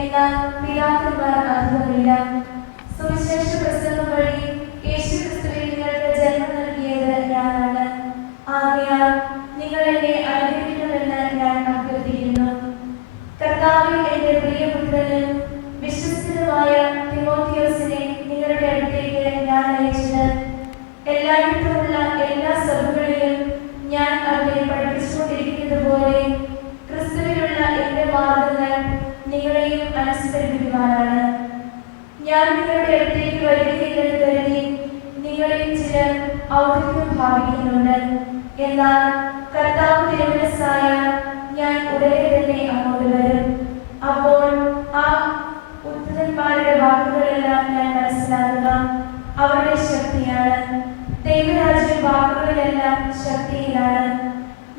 എന്നാൽ പിതാക്കന്മാർ അർഹതമില്ല. സുവിശേഷ പ്രസംഗം വഴി യേശുക്രിസ്തുവിൽ നിങ്ങൾക്ക് ജന്മം നൽകിയത് ഞാനാണ്. ആകയാൽ നിങ്ങൾ എന്നെ അനുഗ്രഹിക്കണമെന്ന് ഞാൻ അഭ്യർത്ഥിക്കുന്നു. കർത്താവിൽ എന്റെ പ്രിയപുത്രനും വിശ്വസ്തനുമായ തിമോഥെയോസിനെ നിങ്ങളുടെ അടുത്തേക്ക് ഞാൻ അയച്ചത് എല്ലായിടത്തുമുള്ള എല്ലാ സഭകളിലും ഞാൻ അവരെ പഠിപ്പിച്ചുകൊണ്ടിരിക്കുന്നത് പോലെ ക്രിസ്തുവിലുള്ള എന്റെ മാർഗ്ഗങ്ങൾ നിങ്ങളെയും അനുസ്മരിപ്പിക്കുവാനാണ്. ഞാൻ നിങ്ങളുടെ അടുത്തേക്ക് വരികയില്ലെന്ന് കരുതി നിങ്ങളിൽ ചിലർ ഔദ്യോഗികം ഭാവിക്കുന്നുണ്ട്. എന്നാൽ കർത്താവ് തിരുമനസ്സായ ഞാൻ ഉടനെ തന്നെ അങ്ങോട്ട് വരും. അപ്പോൾ ആ ഉദ്ധതന്മാരുടെ വാക്കുകളെല്ലാം ഞാൻ മനസ്സിലാക്കുക. അവരുടെ ശക്തിയാണ്. ദൈവരാജ്യം വാക്കുകളിലെല്ലാം ശക്തിയിലാണ്.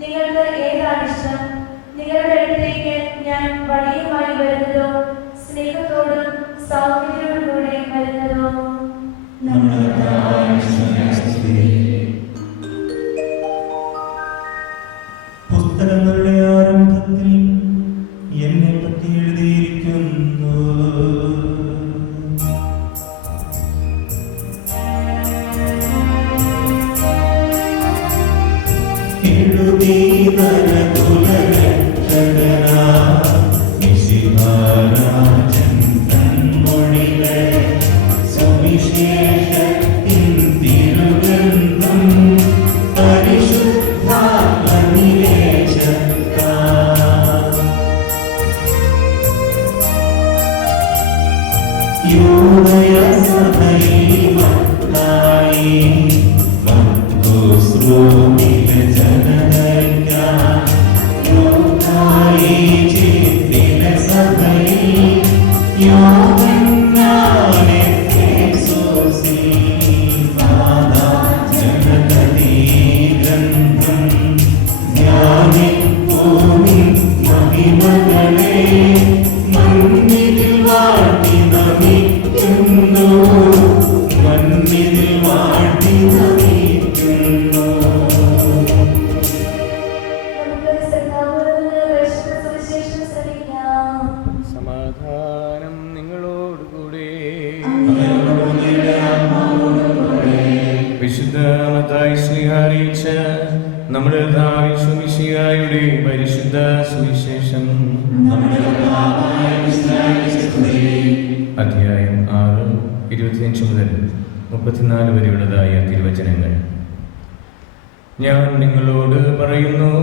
നിങ്ങൾക്ക് ഏതാണ് ഇഷ്ടം? നിങ്ങളുടെ അടുത്തേക്ക് ഞാൻ വഴിയുമായി വരുന്നതോ സ്നേഹത്തോടും സൗമ്യതയോടും കൂടെ വരുന്നതോ? പുസ്തകങ്ങളുടെ ആരംഭത്തിൽ എന്നെ പറ്റി എഴുതിയിരിക്കുന്നു. സമാധാനം നിങ്ങളോടുകൂടെ. വിശുദ്ധ മത്തായി ശ്ലീഹ അറിയിച്ച നമ്മുടെ യേശുമിശിഹായുടെ പരിശുദ്ധ സുവിശേഷം. അധ്യായം 6 25 മുതൽ 34 വരെയുള്ളതായ തിരുവചനങ്ങൾ. ഞാൻ നിങ്ങളോട് പറയുന്നു,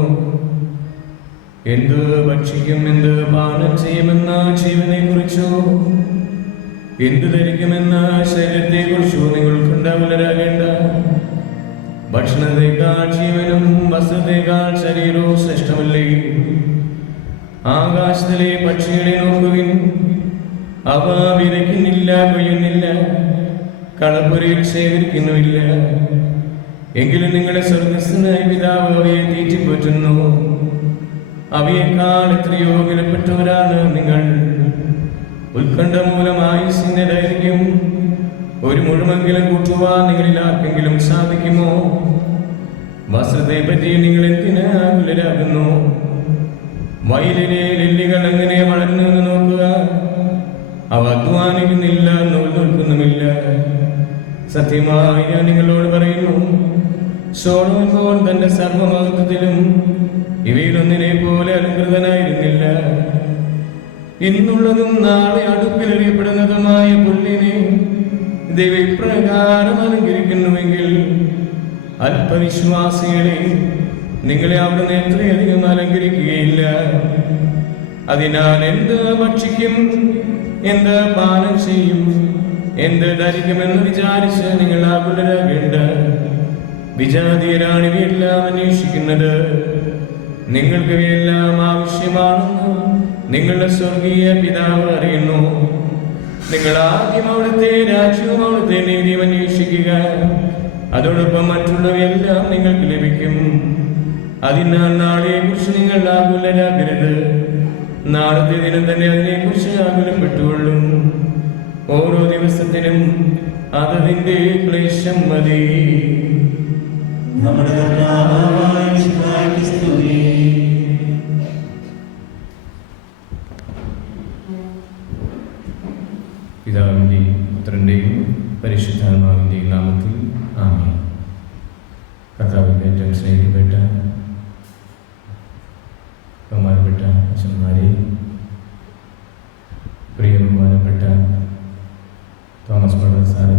എന്ത് ഭക്ഷിക്കും, എന്ത് പാനം ചെയ്യുമെന്ന ജീവനെ കുറിച്ചോ എന്ത് ധരിക്കുമെന്ന ശരീരത്തെ കുറിച്ചോ നിങ്ങൾക്കുണ്ടാവില്ലരാകേണ്ട. ഭക്ഷണത്തെക്കാൾ ജീവനും വസ്ത്രത്തെക്കാൾ ശരീരവും ശ്രേഷ്ഠമല്ലേ? ആകാശത്തിലെ പക്ഷികളെ നോക്കുവിൻ, അവ വിതയ്ക്കുന്നില്ല, കൊയ്യുന്നില്ല, കളപ്പുരയിൽ ശേഖരിക്കുന്നുമില്ല. എങ്കിലും നിങ്ങളുടെ സ്വർഗ്ഗസ്ഥനായ പിതാവ് അവയെ തീറ്റിപ്പോറ്റുന്നു. അവയേക്കാൾ എത്രയോ വിലപ്പെട്ടവരാണ് നിങ്ങൾ. ഉത്കണ്ഠ മൂലം ആയുസ്സിന്റെ ദൈർഘ്യം ഒരു മുഴുവെങ്കിലും കൂട്ടുവാൻ നിങ്ങളിൽ ആർക്കെങ്കിലും സാധിക്കുമോ? വസ്ത്രത്തെ പറ്റി നിങ്ങൾ എന്തിന് ആകുലരാകുന്നു? വയലിലെ ലില്ലികൾ എങ്ങനെ വളർന്നു എന്ന് നോക്കുക. അവ അധ്വാനിക്കുന്നില്ല, നൂൽ നോക്കുന്നുമില്ല. സത്യമായി ഞാൻ നിങ്ങളോട് പറയുന്നു, സോളോമോൻ തന്റെ സർവമഹത്വത്തിലും ഇവയിലൊന്നിനെ പോലെ അലങ്കൃതനായിരുന്നില്ല. ഇന്നുള്ളതും നാളെ അടുപ്പിലെറിയപ്പെടുന്നതുമായ പുല്ലിനെ ദൈവപ്രകാരം അലങ്കരിക്കുന്നുവെങ്കിൽ അല്പവിശ്വാസികളെ, നിങ്ങളെ അവിടുന്ന് എത്രയധികം അലങ്കരിക്കുകയില്ല. അതിനാൽ എന്ത് ഭക്ഷിക്കും, എന്ത് പാനം ചെയ്യും, എന്ത് ധരിക്കുമെന്ന് വിചാരിച്ച് നിങ്ങൾ ആകുലരാകേണ്ട. വിജാതീയരാണ് ഇവയെല്ലാം അന്വേഷിക്കുന്നത്. നിങ്ങൾക്ക് ഇവയെല്ലാം ആവശ്യമാണെന്ന് നിങ്ങളുടെ സ്വർഗീയ പിതാവ് അറിയുന്നു. നിങ്ങൾ ആദ്യം അവിടുത്തെ രാജ്യവും അവിടുത്തെ നീതിയും അന്വേഷിക്കുക, അതോടൊപ്പം മറ്റുള്ളവയെല്ലാം നിങ്ങൾക്ക് ലഭിക്കും. അതിനാൽ നാളെയെ കുറിച്ച് നിങ്ങൾ ആകുലരാകരുത്. നാളത്തെ ദിനം തന്നെ അതിനെക്കുറിച്ച് ആകുലപ്പെട്ടുകൊള്ളും. ഓരോ ദിവസത്തിനും അതതിന്റെ ക്ലേശം മതി. നമ്മുടെ പിതാവിൻ്റെയും പുത്രൻ്റെയും പരിശുദ്ധാത്മാവിൻ്റെയും നാമത്തിൽ ആമേൻ. കർത്താവിൽ ഏറ്റവും സ്നേഹിക്കപ്പെട്ട ബഹുമാനപ്പെട്ട അച്ഛന്മാരെ, പ്രിയ ബഹുമാനപ്പെട്ട തോമസ് ബ്രദർ സാറെ,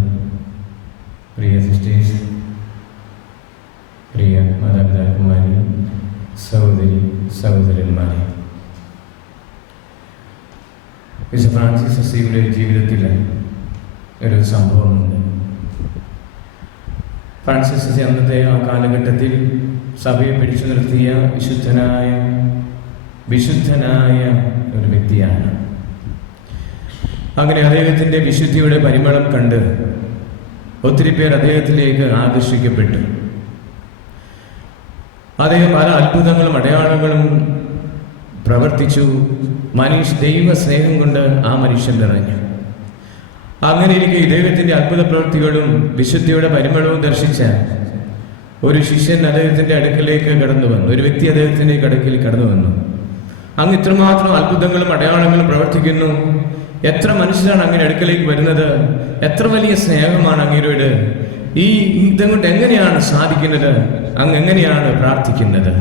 പ്രിയ സിസ്റ്റേഴ്സ്, പ്രിയ മാതാപിതാക്കന്മാരെ, സഹോദരി സഹോദരന്മാരെ, വിശുദ്ധ ഫ്രാൻസിസ് അസീസിയുടെ ജീവിതത്തിൽ ഒരു സംഭവമുണ്ട്. ഫ്രാൻസിസ് അസീസി അന്നത്തെ ആ കാലഘട്ടത്തിൽ സഭയെ പിടിച്ചു നിർത്തിയ വിശുദ്ധനായ ഒരു വ്യക്തിയാണ്. അങ്ങനെ അദ്ദേഹത്തിൻ്റെ വിശുദ്ധിയുടെ പരിമളം കണ്ട് ഒത്തിരി പേർ അദ്ദേഹത്തിലേക്ക് ആകർഷിക്കപ്പെട്ടു. അദ്ദേഹം പല അത്ഭുതങ്ങളും അടയാളങ്ങളും പ്രവർത്തിച്ചു. ദൈവ സ്നേഹം കൊണ്ട് ആ മനുഷ്യൻ നിറഞ്ഞു. അങ്ങനെ ഇരിക്കെ ഇദ്ദേഹത്തിൻ്റെ അത്ഭുത പ്രവൃത്തികളും വിശുദ്ധിയുടെ പരിമളവും ദർശിച്ച ഒരു ശിഷ്യൻ അദ്ദേഹത്തിൻ്റെ അടുക്കലേക്ക് കടന്നു വന്നു. ഒരു വ്യക്തി അദ്ദേഹത്തിൻ്റെ അടുക്കൽ കടന്നു വന്നു. അങ്ങ് ഇത്രമാത്രം അത്ഭുതങ്ങളും അടയാളങ്ങളും പ്രവർത്തിക്കുന്നു, എത്ര മനുഷ്യരാണ് അങ്ങനെ അടുക്കലേക്ക് വരുന്നത്, എത്ര വലിയ സ്നേഹമാണ് അങ്ങയുടെ, ഇതുകൊണ്ട് എങ്ങനെയാണ് സാധിക്കുന്നത്, അങ്ങ് എങ്ങനെയാണ് പ്രാർത്ഥിക്കുന്നത്?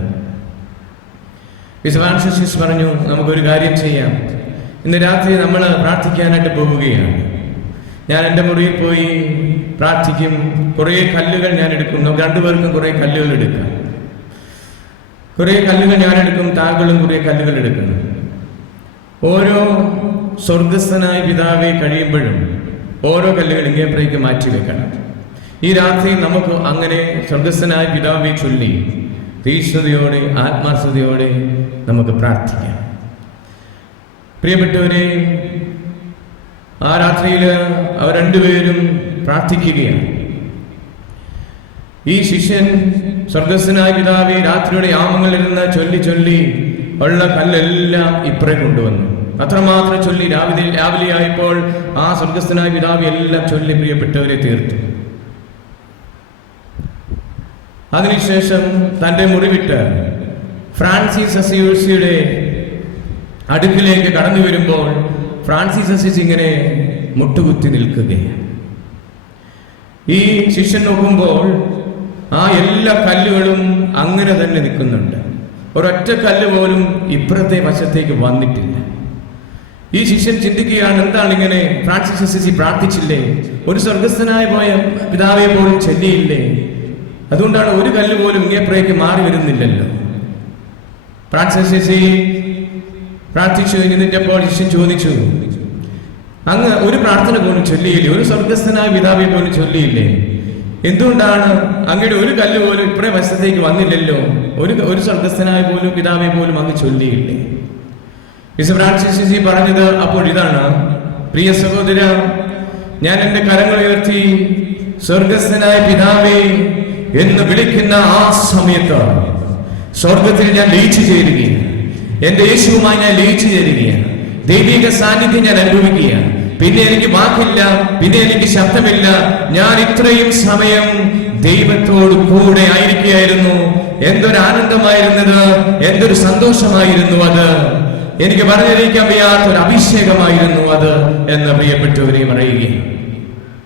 വിശുദ്ധ ഫ്രാൻസിസ് പറഞ്ഞു, നമുക്കൊരു കാര്യം ചെയ്യാം, ഇന്ന് രാത്രി നമ്മൾ പ്രാർത്ഥിക്കാനായിട്ട് പോവുകയാണ്. ഞാൻ എൻ്റെ മുറിയിൽ പോയി പ്രാർത്ഥിക്കും. കുറേ കല്ലുകൾ ഞാൻ എടുക്കും. നമുക്ക് രണ്ടുപേർക്കും കുറേ കല്ലുകൾ എടുക്കാം. കുറേ കല്ലുകൾ ഞാൻ എടുക്കും, താങ്കളും കുറേ കല്ലുകൾ എടുക്കുന്നു. ഓരോ സ്വർഗസ്ഥനായ പിതാവെ കഴിയുമ്പോഴും ഓരോ കല്ലുകൾ ഇങ്ങേപ്പുറേക്ക് മാറ്റി വെക്കണം. ഈ രാത്രി നമുക്ക് അങ്ങനെ സ്വർഗസ്ഥനായ പിതാവെ ചൊല്ലി തീഷ്ണതയോടെ ആത്മാർത്ഥതയോടെ നമുക്ക് പ്രാർത്ഥിക്കാം. പ്രിയപ്പെട്ടവരെ, ആ രാത്രിയിൽ അവർ രണ്ടുപേരും പ്രാർത്ഥിക്കുകയാണ്. ഈ ശിഷ്യൻ സ്വർഗസ്ഥനായ പിതാവെ രാത്രിയുടെ യാമങ്ങളിലിരുന്ന് ചൊല്ലി ചൊല്ലി ഉള്ള കല്ലെല്ലാം ഇപ്പറേ കൊണ്ടുവന്നു. അത്രമാത്രം ചൊല്ലി രാവിലെ ആയപ്പോൾ ആ സ്വർഗസ്ഥനായ പിതാവെ എല്ലാം ചൊല്ലി പ്രിയപ്പെട്ടവരെ തീർത്തു. അതിനുശേഷം തൻ്റെ മുറിവിട്ട് ഫ്രാൻസിസ് അസീസിയുടെ അടുക്കിലേക്ക് കടന്നു വരുമ്പോൾ ഫ്രാൻസിസ് അസീസി ഇങ്ങനെ മുട്ടുകുത്തി നിൽക്കുകയാണ്. ഈ ശിഷ്യൻ നോക്കുമ്പോൾ ആ എല്ലാ കല്ലുകളും അങ്ങനെ തന്നെ നിൽക്കുന്നുണ്ട്. ഒരൊറ്റ കല്ല് പോലും ഇപ്പുറത്തെ വശത്തേക്ക് വന്നിട്ടില്ല. ഈ ശിഷ്യൻ ചിന്തിക്കുകയാണ്, എന്താണ് ഇങ്ങനെ? ഫ്രാൻസിസ് അസീസി പ്രാർത്ഥിച്ചില്ലേ? ഒരു സ്വർഗസ്ഥനായ പോയ പിതാവെ പോലും ചൊല്ലിയില്ലേ? അതുകൊണ്ടാണ് ഒരു കല്ല് പോലും ഇങ്ങേപ്പുറേക്ക് മാറി വരുന്നില്ലല്ലോ. ഫ്രാൻസിസ് അസീസി പ്രാർത്ഥിച്ചു കഴിഞ്ഞപ്പോൾ ശിഷ്യൻ ചോദിച്ചു, അങ്ങ് ഒരു പ്രാർത്ഥന പോലും ചൊല്ലിയില്ലേ? ഒരു സ്വർഗസ്ഥനായ പിതാവെ പോലും ചൊല്ലിയില്ലേ? എന്തുകൊണ്ടാണ് അങ്ങയുടെ ഒരു കല്ല് പോലും ഇപ്പറേ വശത്തേക്ക് വന്നില്ലല്ലോ? ഒരു സ്വർഗസ്ഥനായ പോലും പിതാവെ പോലും അങ്ങ് ചൊല്ലിയില്ലേ? വിശുദ്ധ ഫ്രാൻസിസ് അസീസി പറഞ്ഞത് അപ്പോൾ ഇതാണ്, പ്രിയ സഹോദര, ഞാൻ എൻ്റെ കരങ്ങൾ ഉയർത്തി സ്വർഗസ്ഥനായ പിതാവേ എന്ന് വിളിക്കുന്ന ആ സമയത്ത് സ്വർഗത്തിൽ ഞാൻ ലയിച്ചു ചേരുകയാണ്. എന്റെ യേശുവുമായി ഞാൻ ലയിച്ചു ചേരുകയാണ്. ദൈവിക സാന്നിധ്യം ഞാൻ അനുഭവിക്കുകയാണ്. പിന്നെ എനിക്ക് വാക്കില്ല, പിന്നെ എനിക്ക് ശബ്ദമില്ല. ഞാൻ ഇത്രയും സമയം ദൈവത്തോട് കൂടെ ആയിരിക്കുകയായിരുന്നു. എന്തൊരു ആനന്ദമായിരുന്നത്, എന്തൊരു സന്തോഷമായിരുന്നു അത്. എനിക്ക് പറഞ്ഞിരിക്കാൻ വയ്യാത്തൊരു അഭിഷേകമായിരുന്നു അത് എന്ന് പ്രിയപ്പെട്ടവരെ പറയുകയാണ്.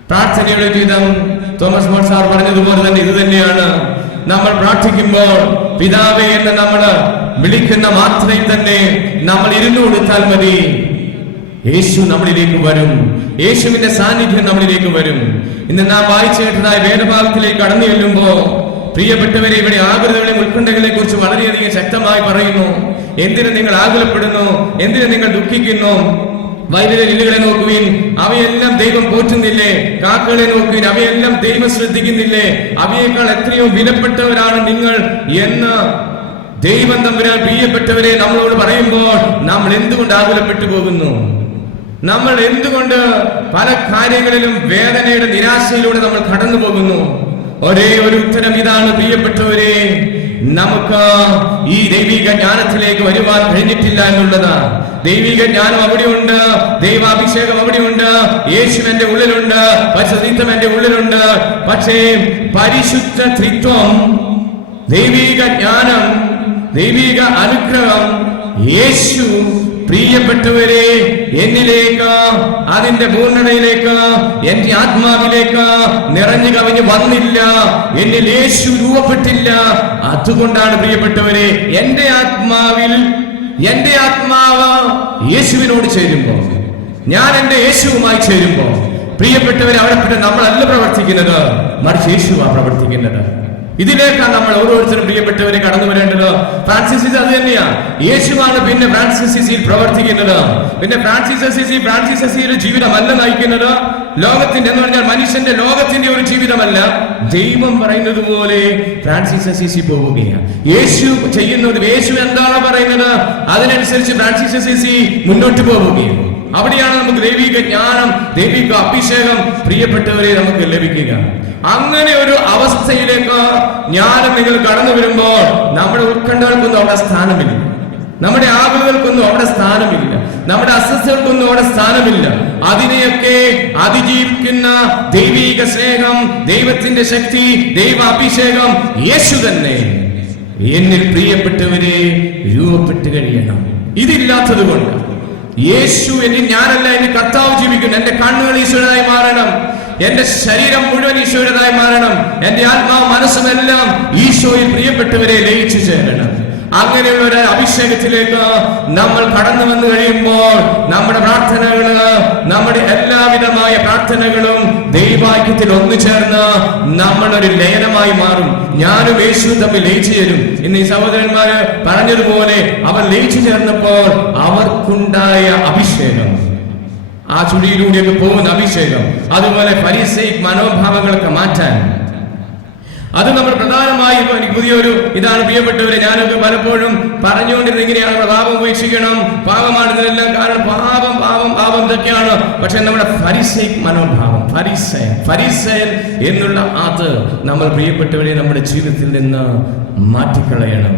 പ്രാർത്ഥനയുടെ ജീവിതം തോമസ് മോർ സാർ പറഞ്ഞതുപോലെ തന്നെ ഇത് തന്നെയാണ്. നമ്മൾ പ്രാർത്ഥിക്കുമ്പോൾ പിതാവേ എന്ന് നമ്മൾ വിളിക്കുന്ന മാത്രയിൽ തന്നെ നമ്മൾ ഇരുന്നു കൊടുത്താൽ മതി. യേശു നമ്മളിലേക്ക് വരും. യേശുവിന്റെ സാന്നിധ്യം നമ്മളിലേക്ക് വരും. ഇന്ന് നാം വായിച്ചു കേട്ടതായ വേദഭാഗത്തിലേക്ക് കടന്നു ചെല്ലുമ്പോ പ്രിയപ്പെട്ടവരെ, ഇവിടെ ആകുലതകളെയും ഉത്കണ്ഠകളെ കുറിച്ച് വളരെയധികം ശക്തമായി പറയുന്നു. എന്തിനു നിങ്ങൾ ആകുലപ്പെടുന്നു? എന്തിനു നിങ്ങൾ ദുഃഖിക്കുന്നു? വയലിലെ ലില്ലുകളെ നോക്കുവിൻ, അവയെല്ലാം ദൈവം പോറ്റുന്നില്ലേ? കാക്കകളെ നോക്കുവിൻ, അവയെല്ലാം ദൈവം ശ്രദ്ധിക്കുന്നില്ലേ? അവയേക്കാൾ എത്രയോ വിലപ്പെട്ടവരാണ് നിങ്ങൾ എന്ന് ദൈവം തമ്പുരാൻ പ്രിയപ്പെട്ടവരെ നമ്മളോട് പറയുമ്പോൾ നമ്മൾ എന്തുകൊണ്ട് ആകുലപ്പെട്ടു പോകുന്നു? നമ്മൾ എന്തുകൊണ്ട് പല കാര്യങ്ങളിലും വേദനയുടെ നിരാശയിലൂടെ നമ്മൾ കടന്നു പോകുന്നു? ഒരേ ഒരു ഉത്തരം ഇതാണ് പ്രിയപ്പെട്ടവരെ, നമുക്ക് ഈ ദൈവിക ജ്ഞാനത്തിലേക്ക് വരുവാൻ കഴിഞ്ഞിട്ടില്ല എന്നുള്ളതാണ്. ദൈവിക ജ്ഞാനം അവിടെയുണ്ട്, ദൈവാഭിഷേകം അവിടെയുണ്ട്, യേശു എന്റെ ഉള്ളിലുണ്ട്, പരിശുദ്ധം എന്റെ ഉള്ളിലുണ്ട്. പക്ഷേ പരിശുദ്ധ ത്രിത്വം, ദൈവിക ജ്ഞാനം, ദൈവിക അനുഗ്രഹം, യേശു പ്രിയപ്പെട്ടവരെ, എന്നിലേക്ക്, അതിന്റെ പൂർണ്ണതയിലേക്ക്, എന്റെ ആത്മാവിലേക്ക് നിറഞ്ഞു കവിഞ്ഞ് വന്നില്ല. എന്നിൽ യേശു രൂപപ്പെട്ടില്ല. അതുകൊണ്ടാണ് പ്രിയപ്പെട്ടവരെ, എന്റെ ആത്മാവ് യേശുവിനോട് ചേരുമ്പോ, ഞാൻ എന്റെ യേശുവുമായി ചേരുമ്പോ, പ്രിയപ്പെട്ടവരെ, അവിടെ നമ്മളല്ല പ്രവർത്തിക്കുന്നത്, മറിച്ച് യേശുവാ പ്രവർത്തിക്കുന്നത്. ഇതിലേക്കാണ് നമ്മൾ ഓരോരുത്തരും പ്രിയപ്പെട്ടവരെ കടന്നു വരേണ്ടത്. ഫ്രാൻസിസ് അത് തന്നെയാ. യേശുവാണ് പിന്നെ ഫ്രാൻസിസിൽ പ്രവർത്തിക്കുന്നത്. പിന്നെ ഫ്രാൻസിസിന്റെ ജീവിതമല്ല നയിക്കുന്നത്. ലോകത്തിന്റെ എന്ന് പറഞ്ഞാൽ മനുഷ്യന്റെ ലോകത്തിന്റെ ഒരു ജീവിതമല്ല, ദൈവം പറയുന്നത് പോലെ ഫ്രാൻസിസ് പോവുകയാണ്. യേശു ചെയ്യുന്നത്, യേശു എന്താണ് പറയുന്നത് അതിനനുസരിച്ച് ഫ്രാൻസിസ് മുന്നോട്ട് പോവുകയാണ്. അവിടെയാണ് നമുക്ക് ദൈവിക ജ്ഞാനം, ദൈവിക അഭിഷേകം പ്രിയപ്പെട്ടവരെ നമുക്ക് ലഭിക്കുക. അങ്ങനെ ഒരു അവസ്ഥയിലേക്ക് ജ്ഞാനം നിങ്ങൾ കടന്നു വരുമ്പോൾ നമ്മുടെ ഉത്കണ്ഠകൾക്കൊന്നും അവിടെ സ്ഥാനമില്ല, നമ്മുടെ ആകുലകൾക്കൊന്നും അവിടെ സ്ഥാനമില്ല, നമ്മുടെ അസ്വസ്ഥകൾക്കൊന്നും അവിടെ സ്ഥാനമില്ല. അതിനെയൊക്കെ അതിജീവിക്കുന്ന ദൈവിക സ്നേഹം, ദൈവത്തിന്റെ ശക്തി, ദൈവ അഭിഷേകം യേശു തന്നെ എന്നിൽ പ്രിയപ്പെട്ടവരെ രൂപപ്പെട്ട് കഴിയണം. ഇതില്ലാത്തത് കൊണ്ട് യേശു എന്നിൽ, ഞാനല്ല, എന്റെ കർത്താവ് ജീവിക്കുന്നു. എന്റെ കണ്ണുകൾ ഈശോയുടേതായി മാറണം, എന്റെ ശരീരം മുഴുവൻ ഈശോയുടേതായി മാറണം, എന്റെ ആത്മാവ് മനസ്സുമെല്ലാം ഈശോയിൽ പ്രിയപ്പെട്ടവരെ ലയിച്ചു ചേരണം. അങ്ങനെയുള്ള ഒരു അഭിഷേകത്തിലേക്ക് നമ്മൾ കടന്നു വന്നു കഴിയുമ്പോൾ നമ്മുടെ പ്രാർത്ഥനകള്, നമ്മുടെ എല്ലാവിധമായ പ്രാർത്ഥനകളും ദൈവാക്യത്തിൽ ഒന്നു ചേർന്ന് നമ്മളൊരു ലയനമായി മാറും. ഞാനും യേശു തമ്മിൽ ലയിച്ചു ചേരും. ഇന്ന് ഈ സഹോദരന്മാര് പറഞ്ഞതുപോലെ അവർ ലയിച്ചു ചേർന്നപ്പോൾ അവർക്കുണ്ടായ അഭിഷേകം, ആ ചുഴിയിലൂടെയൊക്കെ പോകുന്ന അഭിഷേകം, അതുപോലെ ഫരിസൈക് മനോഭാവങ്ങളൊക്കെ മാറ്റാൻ, അത് നമ്മൾ പ്രധാനമായും എനിക്ക് പുതിയൊരു ഇതാണ് പ്രിയപ്പെട്ടവരെ. ഞാനൊക്കെ പലപ്പോഴും പറഞ്ഞുകൊണ്ടിരുന്നത് ഇങ്ങനെയാണ്, പാപം ഉപേക്ഷിക്കണം, പാപമാണ് ഇതിനെല്ലാം കാരണം, പാപം ഇതൊക്കെയാണ്. പക്ഷെ നമ്മുടെ ഫരിസൈക് മനോഭാവം, ഫരിസയൻ എന്നുള്ള അത് നമ്മൾ പ്രിയപ്പെട്ടവരെ നമ്മുടെ ജീവിതത്തിൽ നിന്ന് മാറ്റിക്കളയണം.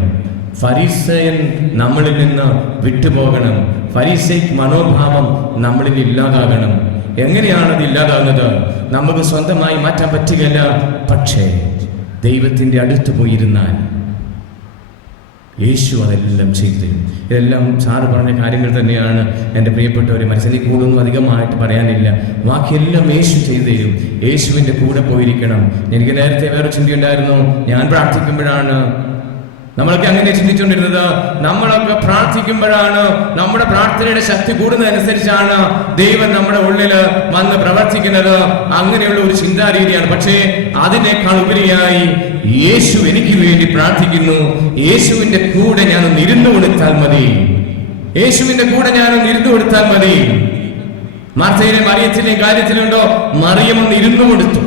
ഫരിസയൻ നമ്മളിൽ നിന്ന് വിട്ടുപോകണം. ഫരിസൈക് മനോഭാവം നമ്മളിൽ ഇല്ലാതാകണം. എങ്ങനെയാണത് ഇല്ലാതാകുന്നത്? നമുക്ക് സ്വന്തമായി മാറ്റാൻ പറ്റുകയില്ല. പക്ഷേ ദൈവത്തിന്റെ അടുത്ത് പോയിരുന്നാൽ യേശു അതെല്ലാം ചെയ്തു തരും. ഇതെല്ലാം സാറ് പറഞ്ഞ കാര്യങ്ങൾ തന്നെയാണ് എൻ്റെ പ്രിയപ്പെട്ടവരെ. മനസ്സിൽ കൂടുതലൊന്നും അധികമായിട്ട് പറയാനില്ല. ബാക്കിയെല്ലാം യേശു ചെയ്തു തരും. യേശുവിൻ്റെ കൂടെ പോയിരിക്കണം. എനിക്ക് നേരത്തെ വേറെ ചിന്തയുണ്ടായിരുന്നു. ഞാൻ പ്രാർത്ഥിക്കുമ്പോഴാണ്, നമ്മളൊക്കെ അങ്ങനെ ചിന്തിച്ചുകൊണ്ടിരുന്നത്, നമ്മളൊക്കെ പ്രാർത്ഥിക്കുമ്പോഴാണ്, നമ്മുടെ പ്രാർത്ഥനയുടെ ശക്തി കൂടുന്നതനുസരിച്ചാണ് ദൈവം നമ്മുടെ ഉള്ളിൽ വന്ന് പ്രവർത്തിക്കുന്നത്. അങ്ങനെയുള്ള ഒരു ചിന്താരീതിയാണ്. പക്ഷേ അതിനേക്കാൾ ഉപരിയായി യേശു എനിക്ക് വേണ്ടി പ്രാർത്ഥിക്കുന്നു. യേശുവിന്റെ കൂടെ ഞാനൊന്ന് ഇരുന്നു കൊടുത്താൽ മതി. യേശുവിന്റെ കൂടെ ഞാനൊന്ന് ഇരുന്നു കൊടുത്താൽ മതി. മാർത്തയിലെയും മറിയത്തിലെയും കാര്യത്തിലുണ്ടോ? മറിയം ഒന്ന് ഇരുന്നു കൊടുത്തു.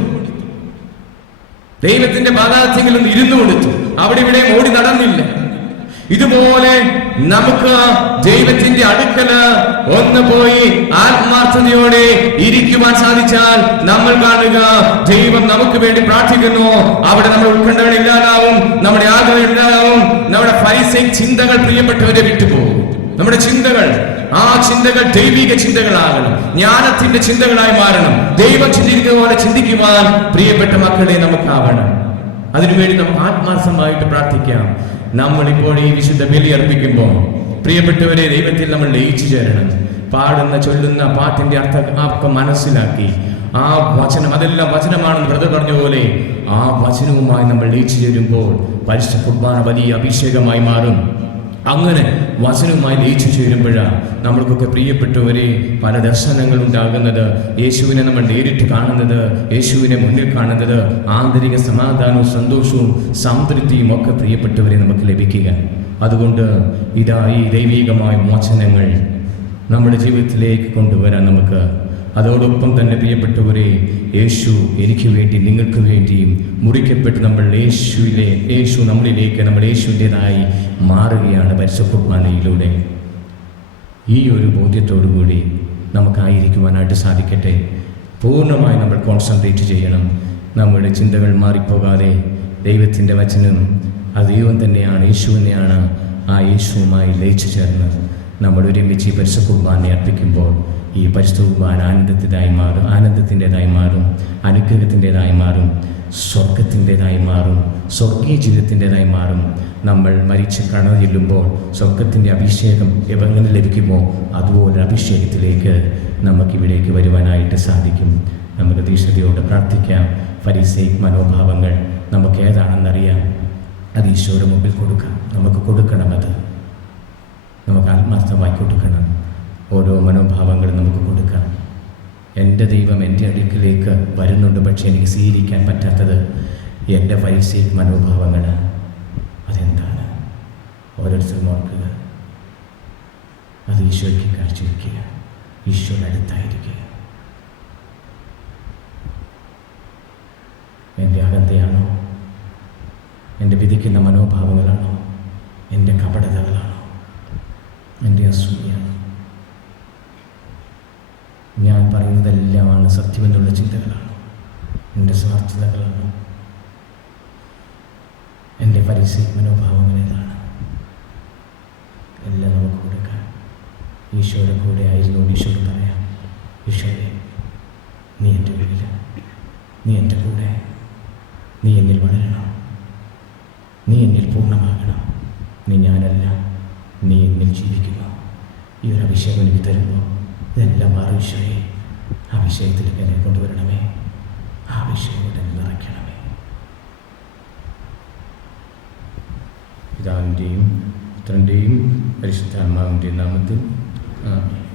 ദൈവത്തിന്റെ പാദാർത്ഥ്യങ്ങളിൽ ഒന്ന് ഇരുന്നു കൊടുത്തു. അവിടെ ഇവിടെ ഓടി നടന്നില്ല. ഇതുപോലെ നമുക്ക് ദൈവത്തിന്റെ അടുക്കല് ഒന്ന് പോയി ആത്മാർത്ഥതയോടെ ഇരിക്കുവാൻ സാധിച്ചാൽ നമ്മൾ കാണുക, ദൈവം നമുക്ക് വേണ്ടി പ്രാർത്ഥിക്കുന്നു. അവിടെ നമ്മുടെ ഉത്കണ്ഠകൾ ഇല്ലാതാവും, നമ്മുടെ ആഗ്രഹം ഇല്ലാതാവും, നമ്മുടെ ഫരിസൈക് ചിന്തകൾ പ്രിയപ്പെട്ടവരെ വിട്ടുപോകും. നമ്മുടെ ചിന്തകൾ, ആ ചിന്തകൾ ദൈവിക ചിന്തകളാകണം, ജ്ഞാനത്തിന്റെ ചിന്തകളായി മാറണം. ദൈവം ചിന്തിക്കുന്ന പോലെ ചിന്തിക്കുവാൻ പ്രിയപ്പെട്ട മക്കളെ നമുക്കാവണം. അതിനുവേണ്ടി നമുക്ക് ആത്മാർത്ഥമായിട്ട് പ്രാർത്ഥിക്കാം. നമ്മളിപ്പോൾ ഈ വിശുദ്ധ ബലി അർപ്പിക്കുമ്പോൾ പ്രിയപ്പെട്ടവരെ, ദൈവത്തിൽ നമ്മൾ ലയിച്ചു ചേരണം. പാടുന്ന ചൊല്ലുന്ന പാട്ടിന്റെ അർത്ഥം മനസ്സിലാക്കി ആ വചനം, അതെല്ലാം വചനമാണെന്ന് ബ്രദർ പറഞ്ഞ പോലെ ആ വചനവുമായി നമ്മൾ ലയിച്ചു ചേരുമ്പോൾ പരിശുദ്ധ കുർബാന വലിയ അഭിഷേകമായി മാറും. അങ്ങനെ വചനവുമായി ലയിച്ചു ചേരുമ്പോഴാണ് നമ്മൾക്കൊക്കെ പ്രിയപ്പെട്ടവരെ പല ദർശനങ്ങൾ ഉണ്ടാകുന്നത്. യേശുവിനെ നമ്മൾ നേരിട്ട് കാണുന്നത്, യേശുവിനെ മുന്നിൽ കാണുന്നത്, ആന്തരിക സമാധാനവും സന്തോഷവും സംതൃപ്തിയും ഒക്കെ പ്രിയപ്പെട്ടവരെ നമുക്ക് ലഭിക്കുക. അതുകൊണ്ട് ഇതാ ഈ ദൈവികമായ മോചനങ്ങൾ നമ്മുടെ ജീവിതത്തിലേക്ക് കൊണ്ടുവരാൻ നമുക്ക്. അതോടൊപ്പം തന്നെ പ്രിയപ്പെട്ടവരെ, യേശു എനിക്ക് വേണ്ടി നിങ്ങൾക്ക് വേണ്ടിയും മുറിക്കപ്പെട്ട് നമ്മൾ യേശു നമ്മളിലേക്ക്, നമ്മൾ യേശുവിൻ്റെതായി മാറുകയാണ് പരിശുദ്ധ കുർബാനയിലൂടെ. ഈ ഒരു ബോധ്യത്തോടുകൂടി നമുക്കായിരിക്കുവാനായിട്ട് സാധിക്കട്ടെ. പൂർണ്ണമായി നമ്മൾ കോൺസെൻട്രേറ്റ് ചെയ്യണം. നമ്മുടെ ചിന്തകൾ മാറിപ്പോകാതെ ദൈവത്തിൻ്റെ വചനം, ആ ദൈവം തന്നെയാണ്, യേശു തന്നെയാണ്. ആ യേശുവുമായി ലയിച്ചു ചേർന്ന് നമ്മൾ ഒരുമിച്ച് ഈ പരിശുദ്ധ കുർബാനയെ അർപ്പിക്കുമ്പോൾ ഈ പരിശുദ്ധ കുർബാന ആനന്ദത്തിൻ്റെതായി മാറും, അനുഗ്രഹത്തിൻ്റെതായി മാറും. സ്വർഗത്തിൻ്റെതായി മാറും, സ്വർഗീയ ജീവിതത്തിൻ്റെതായി മാറും. നമ്മൾ മരിച്ച് കടന്നു ചെല്ലുമ്പോൾ സ്വർഗത്തിൻ്റെ അഭിഷേകം എങ്ങനെ ലഭിക്കുമോ അതുപോലെ അഭിഷേകത്തിലേക്ക് നമുക്കിവിടേക്ക് വരുവാനായിട്ട് സാധിക്കും. നമുക്ക് തീഷ്ണതയോടെ പ്രാർത്ഥിക്കാം. ഫരിസേയിക് മനോഭാവങ്ങൾ നമുക്ക് ഏതാണെന്നറിയാം. അത് ഈശോയുടെ മുമ്പിൽ കൊടുക്കാം. നമുക്ക് കൊടുക്കണം, അത് നമുക്ക് ആത്മാർത്ഥമായി കൊടുക്കണം. ഓരോ മനോഭാവങ്ങളും നമുക്ക് കൊടുക്കാം. എൻ്റെ ദൈവം എൻ്റെ അടുക്കിലേക്ക് വരുന്നുണ്ട്, പക്ഷേ എനിക്ക് സ്വീകരിക്കാൻ പറ്റാത്തത് എൻ്റെ ഫരിസേയിക് മനോഭാവങ്ങളാണ്. അതെന്താണ്? ഓരോരുത്തരും ഓർക്കുക. അത് ഈശോയ്ക്ക് കാഴ്ചവെക്കുക, ഈശോയുടെ അടുത്തായിരിക്കുക. എൻ്റെ അകന്തയാണോ? എൻ്റെ വിധിക്കുന്ന മനോഭാവങ്ങളാണോ? എൻ്റെ കപടതകളാണോ? എൻ്റെ അസൂയാണ്? ഞാൻ പറയുന്നതെല്ലാമാണ് സത്യമെന്നുള്ള ചിന്തകളാണോ? എൻ്റെ സ്വാർത്ഥതകളാണോ? എൻ്റെ ഫരിസേയിക് മനോഭാവങ്ങൾ ഏതാണ്? എല്ലാം നമുക്ക് കൊടുക്കാം. ഈശോയുടെ കൂടെ ആയിരുന്നു ഈശോയോട് പറയാം, ഈശോയെ, നീ എൻ്റെ ഉള്ളിൽ, നീ എൻ്റെ കൂടെ, നീ എന്നിൽ വളരണം, നീ എന്നിൽ പൂർണ്ണമാകണം. നീ ഞാനല്ല, നീ എന്നിൽ ജീവിക്കുന്നു. ഈ ഒരു അഭിഷേകം എനിക്ക് തരുമ്പോൾ ഇതെല്ലാം മാറും. ഈശോയെ, അഭിഷേകത്തിലേക്ക് എന്നെ കൊണ്ടുവരണമേ, ആ അഭിഷേകം എന്നെ നിറയ്ക്കണമേ. പിതാവിൻ്റെയും പുത്രൻ്റെയും പരിശുദ്ധാത്മാവിൻ്റെയും നാമത്തിൽ ആമേൻ.